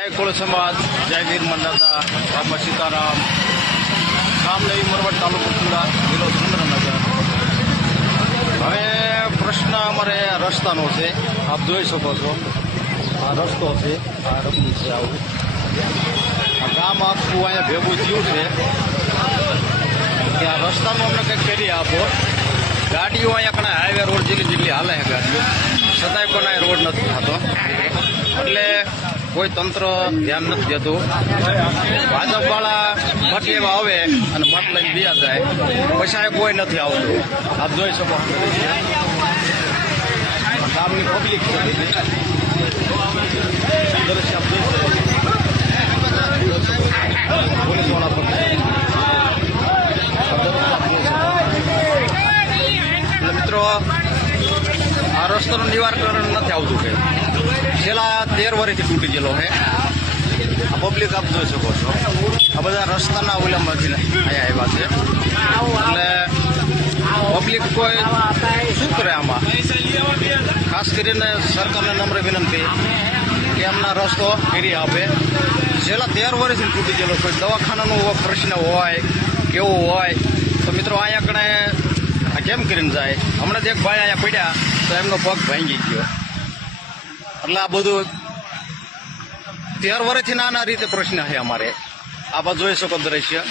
જય કુળ સમાજ, જય વીર મંડાતા બાબા સીતારામ. ગામ નવી મોરવડ તાલુકો ચુડા જિલ્લો સુરેન્દ્રનગર. હવે પ્રશ્ન અમારે રસ્તાનો છે. આપ જોઈ શકો છો. આ રસ્તો છે, આ રસ્તું છે આવું. ગામ આખું અહીંયા ભેગું થયું છે. કે આ રસ્તાનું અમને કંઈક કરી આપો. ગાડીઓ અહીંયા કણા હાઈવે રોડ જેટલી જેટલી હાલે છે ગાડીઓ. છતાંય પણ આ રોડ નથી થતો. એટલે કોઈ તંત્ર ધ્યાન નથી દેતું. ભાજપ વાળા મત લેવા આવે અને મત લઈને બીજા જાય. પૈસા એ કોઈ નથી આવતું. આપ જોઈ શકો. ગામની પબ્લિક છે. બધી. દ્રશ્ય આપ જોઈ શકો. પોલીસવાળા પણ મિત્રો, આ રસ્તાનું નિવારણ નથી આવતું કે. છેલ્લા તેર વર્ષથી તૂટી ગયેલો છે. આ પબ્લિક આપ જોઈ શકો છો. આ બધા રસ્તાના અવલંબનથી અહીંયા આવ્યા છે. એટલે પબ્લિક કોઈ શું કરે આમાં? ખાસ કરીને સરકારને નમ્ર વિનંતી કે એમના રસ્તો ફેરી આપે. છેલ્લા તેર વર્ષથી તૂટી ગયેલો કોઈ દવાખાનાનો પ્રશ્ન હોય, કેવો હોય, તો મિત્રો અહીંયા કણે કેમ કરીને જાય? હમણાં જ એક ભાઈ અહીંયા પડ્યા, તો એમનો પગ ભાંગી ગયો. એટલે આ બધું તેર વર્ષથી નાના રીતે પ્રશ્ન છે અમારે. આપણે જોઈ શકો દ્રશ્ય.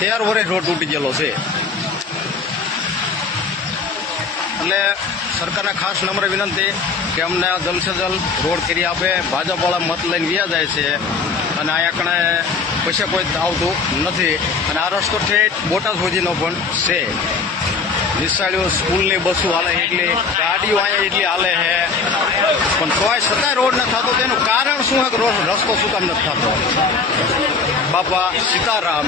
તેર વર્ષ રોડ તૂટી ગયેલો છે. એટલે સરકારને ખાસ નમ્ર વિનંતી કે અમને જલસે જલ્દ રોડ કરી આપે, ભાજપવાળા મત લઈને વ્યા જાય છે અને અહીંયા કણે પૈસા કોઈ આવતું નથી. અને આ રસ્તો ઠેઠ બોટાદ સુધીનો પણ છે. નિશાળીઓ સ્કૂલની બસો હાલે એટલી ગાડીઓ અહીંયા એટલી હાલે છે. પણ તોય છતાંય રોડ ન થતો. તેનું કારણ શું છે કે રસ્તો શું કામ નથી થતો? બાપા સીતારામ.